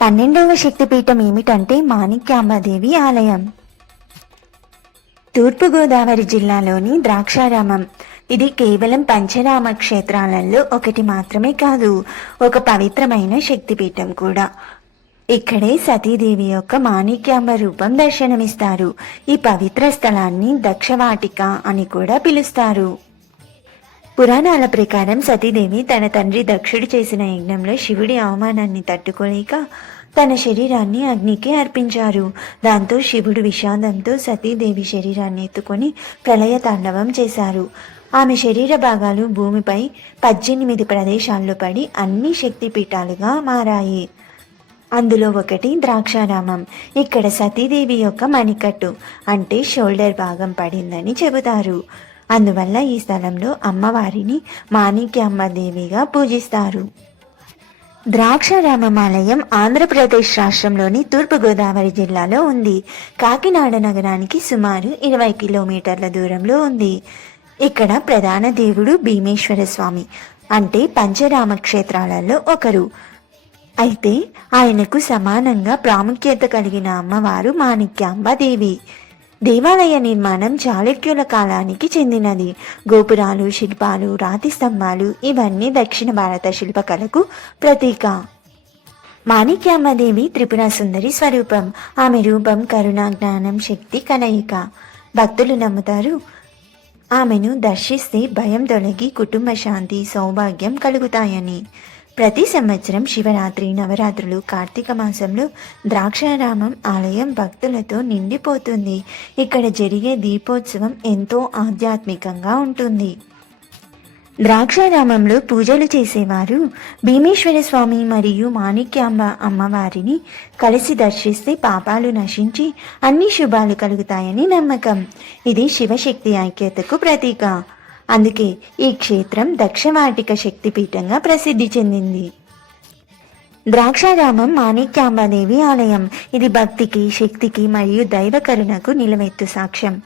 పన్నెండవ శక్తిపీఠం ఏమిటంటే మాణిక్యాంబాదేవి ఆలయం. తూర్పుగోదావరి జిల్లాలోని ద్రాక్షారామం. ఇది కేవలం పంచరామ క్షేత్రాలలో ఒకటి మాత్రమే కాదు ఒక పవిత్రమైన శక్తిపీఠం కూడా. ఇక్కడే సతీదేవి యొక్క మాణిక్యాంబ రూపం దర్శనమిస్తారు. ఈ పవిత్ర స్థలాన్ని దక్షవాటిక అని కూడా పిలుస్తారు. పురాణాల ప్రకారం సతీదేవి తన తండ్రి దక్షుడు చేసిన యజ్ఞంలో శివుడి అవమానాన్ని తట్టుకోలేక తన శరీరాన్ని అగ్నికి అర్పించారు. దాంతో శివుడు విషాదంతో సతీదేవి శరీరాన్ని ఎత్తుకొని ప్రళయ తాండవం చేశారు. ఆమె శరీర భాగాలు భూమిపై పద్దెనిమిది ప్రదేశాల్లో పడి అన్ని శక్తిపీఠాలుగా మారాయి. అందులో ఒకటి ద్రాక్షారామం. ఇక్కడ సతీదేవి యొక్క మణికట్టు అంటే షోల్డర్ భాగం పడిందని చెబుతారు. అందువల్ల ఈ స్థలంలో అమ్మవారిని మాణిక్యమ్మ దేవిగా పూజిస్తారు. ద్రాక్షరామమాలయం ఆంధ్రప్రదేశ్ రాష్ట్రంలోని తూర్పుగోదావరి జిల్లాలో ఉంది. కాకినాడ నగరానికి సుమారు ఇరవై కిలోమీటర్ల దూరంలో ఉంది. ఇక్కడ ప్రధాన దేవుడు భీమేశ్వర స్వామి అంటే పంచరామ క్షేత్రాలలో ఒకరు. అయితే ఆయనకు సమానంగా ప్రాముఖ్యత కలిగిన అమ్మవారు మాణిక్యాంబ దేవి. దేవాలయ నిర్మాణం చాళుక్యుల కాలానికి చెందినది. గోపురాలు శిల్పాలు రాతి స్తంభాలు ఇవన్నీ దక్షిణ భారత శిల్పకళకు ప్రతీక. మాణిక్యామ్మదేవి త్రిపుర సుందరి స్వరూపం. ఆమె రూపం కరుణ జ్ఞానం శక్తి కలయిక. భక్తులు నమ్ముతారు. ఆమెను దర్శిస్తే భయం తొలగి కుటుంబ శాంతి సౌభాగ్యం కలుగుతాయని. ప్రతి సంవత్సరం శివరాత్రి నవరాత్రులు కార్తీక మాసంలో ద్రాక్షారామం ఆలయం భక్తులతో నిండిపోతుంది. ఇక్కడ జరిగే దీపోత్సవం ఎంతో ఆధ్యాత్మికంగా ఉంటుంది. ద్రాక్షారామంలో పూజలు చేసేవారు భీమేశ్వర స్వామి మరియు మాణిక్యాంబ అమ్మవారిని కలిసి దర్శిస్తే పాపాలు నశించి అన్ని శుభాలు కలుగుతాయని నమ్మకం. ఇది శివశక్తి ఐక్యతకు ప్రతీక. అందుకే ఈ క్షేత్రం దక్షవాటిక శక్తిపీఠంగా ప్రసిద్ధి చెందింది. ద్రాక్షారామం మాణిక్యాంబాదేవి ఆలయం. ఇది భక్తికి శక్తికి మరియు దైవకరుణకు నిలవెత్తు సాక్ష్యం.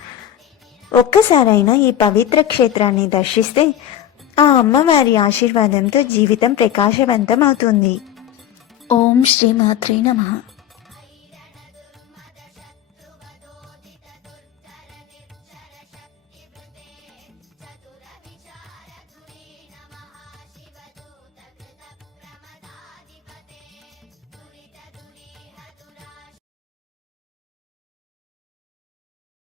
ఒక్కసారైనా ఈ పవిత్ర క్షేత్రాన్ని దర్శిస్తే ఆ అమ్మవారి ఆశీర్వాదంతో జీవితం ప్రకాశవంతం అవుతుంది ఓం శ్రీ మాత్రే నమః.